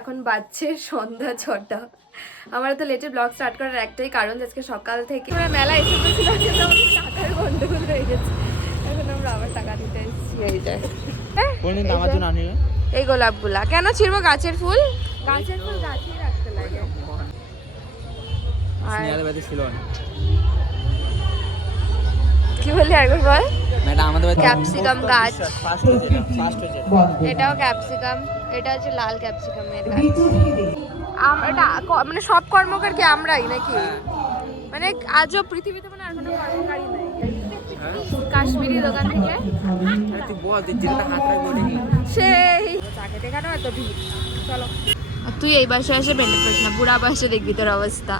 এখন বাজছে সন্ধ্যা ছটা। আমার তো লেটে ব্লগ স্টার্ট করার একটাই কারণ যে আজকে সকাল থেকে আমরা মেলা এসে আমাদের টাকার গন্ডগোল হয়ে গেছে। এখন আমরা আবার টাকা দিতে এসেছি। এই আমার জন্য এই গোলাপগুলা। কেন ছিড়বো গাছের ফুল? গাছের ফুল গাছেই রাখতে লাগে। কি বললি একবার বল? আমাদের ক্যাপসিকাম গাছ। এটাও ক্যাপসিকাম। এটা হচ্ছে লাল ক্যাপসিকামের গাছ। এটা মানে সব কর্মকার কি আমরাই নাকি? মানে আজও পৃথিবীতে মানে আর কোনো কর্মকারই নাই। কাশ্মীরি দোকান থেকে। সেই। চলো তুই এই বাসে এসে বেঁধে পারিস না, বুড়া বাসে দেখবি তোর অবস্থা।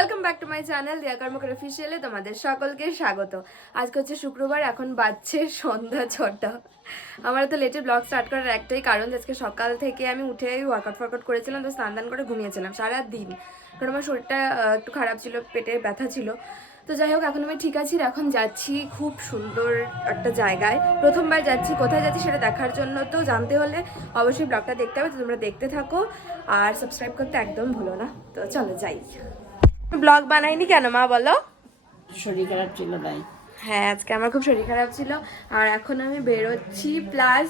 Welcome back to my channel Diya Karmakar অফিসিয়ালে তোমাদের সকলকে স্বাগত। আজকে হচ্ছে শুক্রবার, এখন বাজছে সন্ধ্যা ছটা। আমার তো লেটে ব্লগ স্টার্ট করার একটাই কারণ আজকে সকাল থেকে আমি উঠে ওয়ার্কআউট ফোয়ার্কআউট করেছিলাম, তো স্নান করে ঘুমিয়েছিলাম সারা দিন। কারণ আমার শরীরটা একটু খারাপ ছিল পেটে ব্যথা ছিল। তো যাই হোক, এখন আমি ঠিক আছি এখন যাচ্ছি খুব সুন্দর একটা জায়গায়। প্রথমবার যাচ্ছি, কোথায় যাচ্ছি সেটা দেখার জন্য তো জানতে হলে অবশ্যই ব্লগটা দেখতে হবে, তো তোমরা দেখতে থাকো। আর সাবস্ক্রাইব করতে একদম ভুলো না। তো চলো যাই। ব্লগ বানাইনি কেন মা বলো? শরীর খারাপ ছিল তাই। হ্যাঁ আজকে আমার খুব শরীর খারাপ ছিল। আর এখন আমি বেরোচ্ছি প্লাস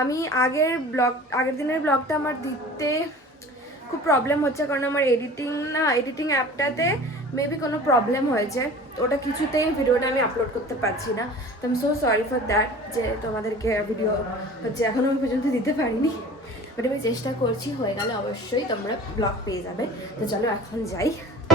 আমি আগের ব্লগ আগের দিনের ব্লগটা আমার দিতে খুব প্রবলেম হচ্ছে কারণ আমার এডিটিং না এডিটিং অ্যাপটাতে মেবি কোনো প্রবলেম হয়েছে। ওটা কিছুতেই ভিডিওটা আমি আপলোড করতে পারছি না। তো আমি সো সরি ফর দ্যাট যে তোমাদেরকে ভিডিও হচ্ছে এখনও আমি পর্যন্ত দিতে পারিনি। বাট আমি চেষ্টা করছি হয়ে গেলে অবশ্যই তোমরা ব্লগ পেয়ে যাবে। তো চলো এখন যাই।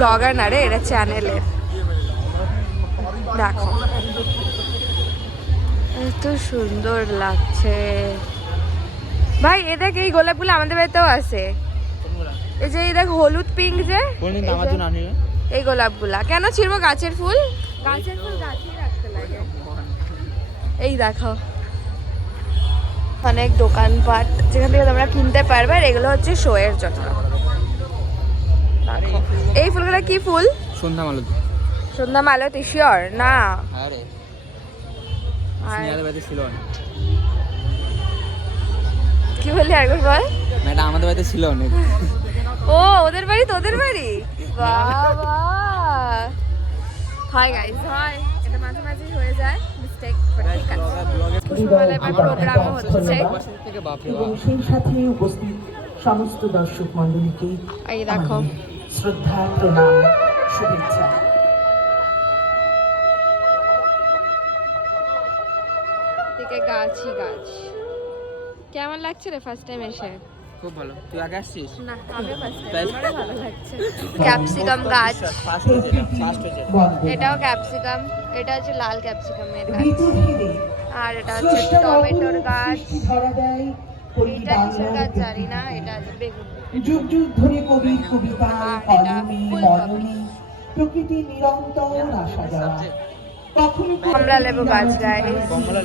Blogger না রে এটা চ্যানেলের দেখো। এত সুন্দর লাগছে। ভাই এ দেখ এই গোলাপগুলো আমাদের বাড়িতেও আছে। এই যে এই দেখ হলুদ পিঙ্ক যে। এই গোলাপগুলা। কেন ছিড়বো গাছের ফুল? গাছের ফুল গাছেই রাখতে লাগে। এই দেখো। অনেক দোকানপাট যেখান থেকে তোমরা কিনতে পারবে আর এগুলো হচ্ছে শোয়ের এর জন্য দেখো। এই ফুলগুলো কি ফুল? সন্ধ্যা মালতী সন্ধ্যা মালতী শিওর না। হ্যাঁ আর বাড়িতে ছিল না। কি বললি একবার বল? ম্যাডাম আমাদের বাড়িতে ছিল অনেক ও ওদের বাড়ি তোদের বাড়ি? বাবা। হয় গাইস হয়। এটা মাঝে মাঝে হয়ে যায় মিস্টেক ঠিক আছে। কুসুমালা এবার হচ্ছে। এবং সেই সাথে উপস্থিত সমস্ত দর্শক মণ্ডলীকে এই দেখো। শ্রদ্ধা প্রণাম শুভেচ্ছা। গাছই গাছ কেমন লাগছে রে ফার্স্ট টাইম এসে? খুব ভালো। তুই আগে আসছিস? না আমি ফার্স্ট টাইম ভালো লাগছে। ক্যাপসিকাম গাছ। এটাও ক্যাপসিকাম। এটা হচ্ছে লাল ক্যাপসিকামের গাছ। আর এটা হচ্ছে টমেটোর গাছ। বাংলার গাছ যুগ যুগ ধরে কবির কবিতা কলমে। প্রকৃতি নিরন্তর আসা যাওয়া। কমলা লেবু গাছ গায়ে।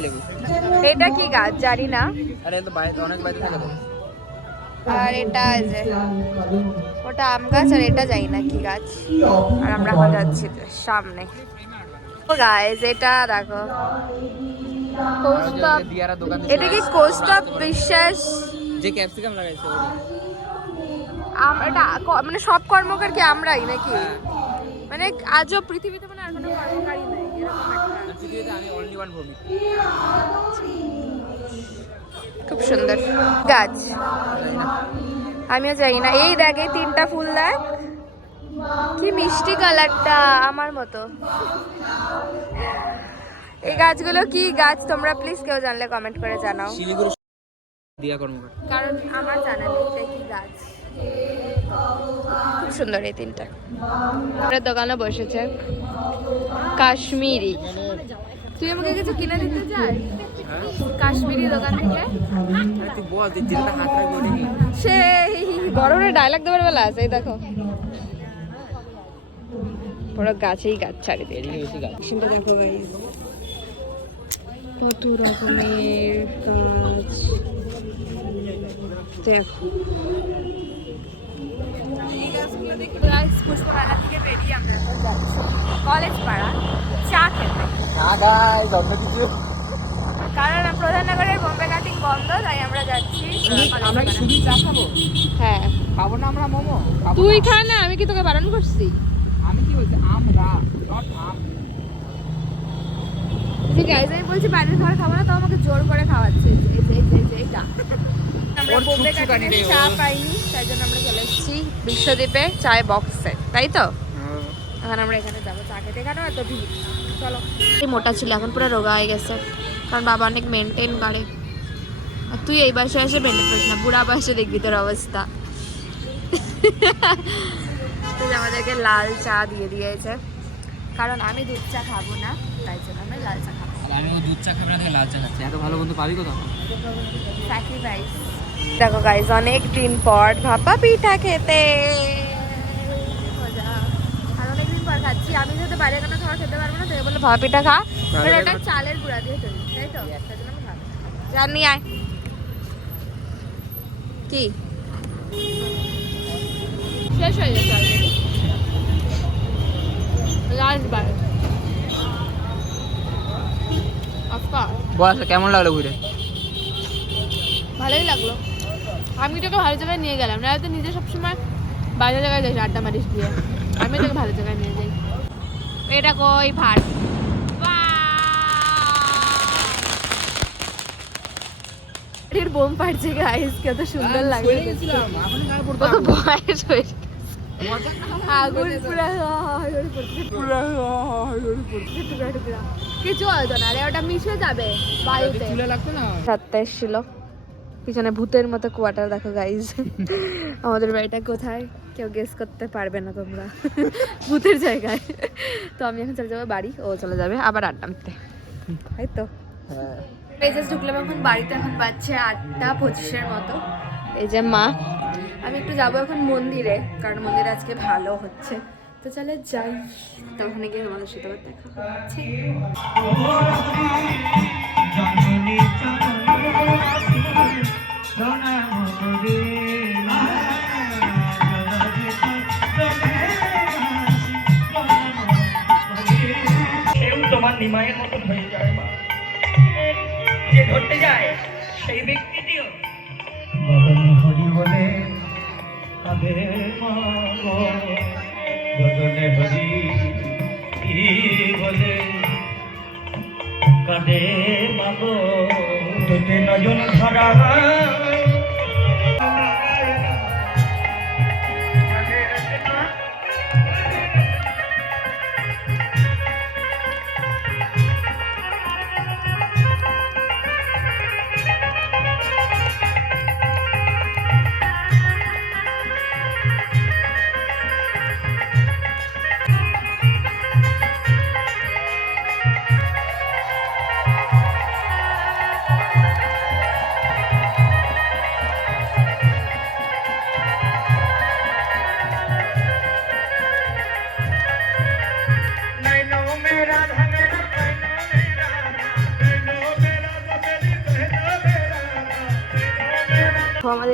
লেবু। এটা কি গাছ? জানি না। আরে এটা যে ওটা আম গাছ আর এটা জানি না কি গাছ। আর আমরা এখন যাচ্ছি সামনে। ও গাইজ এটা দেখো। কৌস্তব এটা কি কৌস্তব বিশ্বাস? যে ক্যাপসিকাম লাগাইছে আম- এটা মানে সব কর্মকার কি আমরাই নাকি? মানে আজও পৃথিবীতে মানে আর কোনো নেই এরকম একটা। পৃথিবীতে আমি অনলি ওয়ান ভূমি খুব সুন্দর। গাছ। আমিও জানি না। এই দেখ এই তিনটা ফুল দেখ। কি মিষ্টি কালারটা আমার মতো। এই গাছগুলো কি গাছ তোমরা প্লিজ কেউ জানলে কমেন্ট করে জানাও। শিলিগুড়ি দিয়া কর্মকার কারণ আমার জানা নেই এটা কি গাছ। খুব সুন্দর এই তিনটা। আমরা দোকানে বসেছে কাশ্মীরি। তুই আমাকে কিছু কিনে দিতে চাস? কাশ্মীরি দোকান থেকে? সেই গরমের ডায়লগ দেবার বেলা আছে এই দেখো। পুরো গাছেই গাছ মেশিনটা দেখো গাইস কত রকমের গাছ দেখো। পুষ্পমেলা থেকে বেরিয়ে আমরা এখন যাচ্ছি কলেজ পাড়া চা খেতে কারণ প্রধাননগরের বোম্বে কাটিং বন্ধ তাই আমরা যাচ্ছি। আমরা শুধু চা খাব? হ্যাঁ। খাব না আমরা মোমো? খাব তুই খা না আমি কি তোকে বারণ করছি? আমি কি বলছি? আমরা নট আম। যে গাইজ আমি বলছি বাইরের খাবার খাব না তো আমাকে জোর করে খাওয়াচ্ছে। এইটা। আমরা বোম্বে চা পাইনি তাই জন্য আমরা চলে এসেছি বিশ্বদ্বীপে চায় বক্সে তাই তো? এখন আমরা এখানে যাব চা খেতে। এখানেও এত ভিড়। চলো। এই মোটা ছিল এখন পুরো রোগা হয়ে গেছে। কারণ বাবা অনেক মেনটেন করে। আর তুই এই বয়সে এসে মেনটেন করিস না বুড়া বয়সে দেখবি তোর অবস্থা। আমাদেরকে লাল চা দিয়ে দিয়েছে। কারণ আমি দুধ চা খাব না তাই জন্য আমি লাল চা খাব। আমি ও দুধ চা খাব না লাল চা খাচ্ছি। এত ভালো বন্ধু পাবি কোথাও? স্যাক্রিফাইস দেখো গাইজ অনেক দিন পর ভাপা পিঠা খেতে। খাচ্ছি। আমি যদি বাইরে কোনো খাবার খেতে পারব না তো বলে ভাপা পিঠা খা। ওটা চালের গুঁড়া দিয়ে তৈরি তাই তো? জানি আয়। কি? শেষ হয়ে গেছে লাস্ট বার। বল আসলে কেমন লাগল ঘুরে? ভালোই লাগল। আমি তোকে ভালো জায়গায় নিয়ে গেলাম। না তো নিজে সবসময় বাইরে জায়গায় যাই আড্ডা মারিস দিয়ে। আমি তোকে ভালো জায়গায় নিয়ে যাই। এটা কই ভাট এর বোম ফাটছে গাইস কত সুন্দর লাগে কত বয়স হয়েছে আগুন পুরা হায় পড়ছে। পুরা হায় করে পড়ছে। টুকরা টুকরা। কিছু হতো না রে ওটা মিশে যাবে বায়ুতে। চুলে লাগতো না? সাতটা এসেছিল পিছনে ভূতের মতো কোয়ার্টার দেখো গাইজ আমাদের বাড়িটা কোথায়? কেউ গেস করতে পারবে না তোমরা। ভূতের জায়গায়। তো আমি এখন চলে যাব বাড়ি ও চলে যাবে আবার আড্ডা মারতে। তাই তো? হ্যাঁ। এই জাস্ট ঢুকলাম এখন বাড়িতে এখন বাজছে আটটা পঁচিশের মতো। এই যে মা। আমি একটু যাব এখন মন্দিরে কারণ মন্দির আজকে ভালো হচ্ছে। তো চলে যাই তো ওখানে গিয়ে তোমাদের সাথে আবার দেখা হচ্ছে তোমার নিমায়ের মতন হয়ে যায় মা। যে ধরতে যায় সেই ব্যক্তিটিও। মদন হরি বলে কাঁদে মা গগনে হরি বলে? কাদে মাগো তোতে নজন ধরা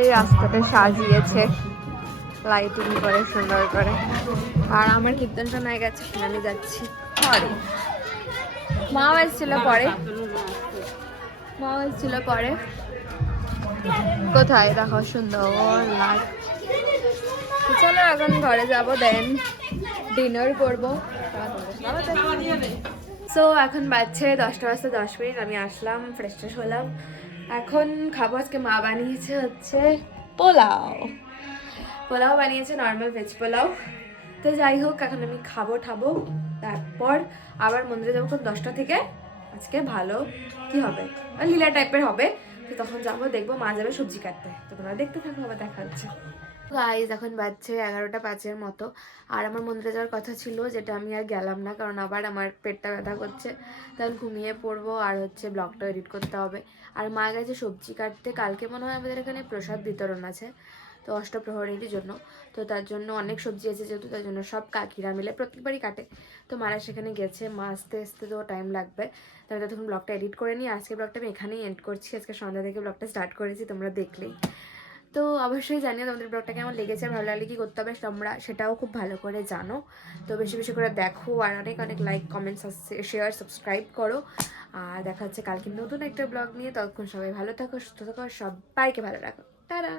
এই রাস্তাটা সাজিয়েছে। লাইটিং করে, সুন্দর করে। আর আমার কীর্তন শোনা গেছে আমি যাচ্ছি। পরে। মাও এসেছিল পরে। মাও এসেছিল পরে। কোথায়? দেখো, সুন্দর লাগ চলো, এখন ঘরে যাব দেন ডিনার করব। সো এখন বাজছে দশটা বাজতে দশ মিনিট, আমি আসলাম ফ্রেশ ট্রেশ হলাম। এখন খাব আজকে মা বানিয়েছে হচ্ছে পোলাও। পোলাও বানিয়েছে নর্মাল ভেজ পোলাও। তো যাই হোক এখন আমি খাব ঠাবো। তারপর আবার মন্দিরে যাব খুব দশটা থেকে। আজকে ভালো। কি হবে? লীলা টাইপের হবে। তো তখন যাব দেখব মা যাবে সবজি কাটতে। তো তোমরা দেখতে থাকো আবার দেখা হচ্ছে। গাইজ এখন বাজছে এগারোটা পাঁচের মতো। আর আমার মন্দিরে যাওয়ার কথা ছিল যেটা আমি আর গেলাম না, কারণ আবার আমার পেটটা ব্যথা করছে। তখন ঘুমিয়ে পড়ব আর হচ্ছে ব্লগটা এডিট করতে হবে। আর মা গেছে সবজি কাটতে। কালকে মনে হয় আমাদের এখানে প্রসাদ বিতরণ আছে, তো অষ্টপ্রহরীর জন্য। তো তার জন্য অনেক সবজি আছে যেহেতু, তার জন্য সব কাকিরা মিলে প্রত্যেকবারই কাটে। তো মারা সেখানে গেছে। মা আসতে আসতে তো টাইম লাগবে। তাহলে তখন ব্লগটা এডিট করে নিই। আজকে ব্লগটা আমি এখানেই এন্ড করছি। আজকে সন্ধ্যা থেকে ব্লগটা স্টার্ট করেছি, তোমরা দেখলেই। তো অবশ্যই জানিও তোমাদের ব্লগটা কেমন লেগেছে, ভালো লাগলে কী করতে হবে তোমরা সেটাও খুব ভালো করে জানো। তো বেশি বেশি করে দেখো আর অনেক অনেক লাইক কমেন্টস শেয়ার সাবস্ক্রাইব করো। আর দেখা হচ্ছে কালকে নতুন একটা ব্লগ নিয়ে, ততক্ষণ সবাই ভালো থাকো, সুস্থ থাকো সবাইকে ভালো রাখো। তারা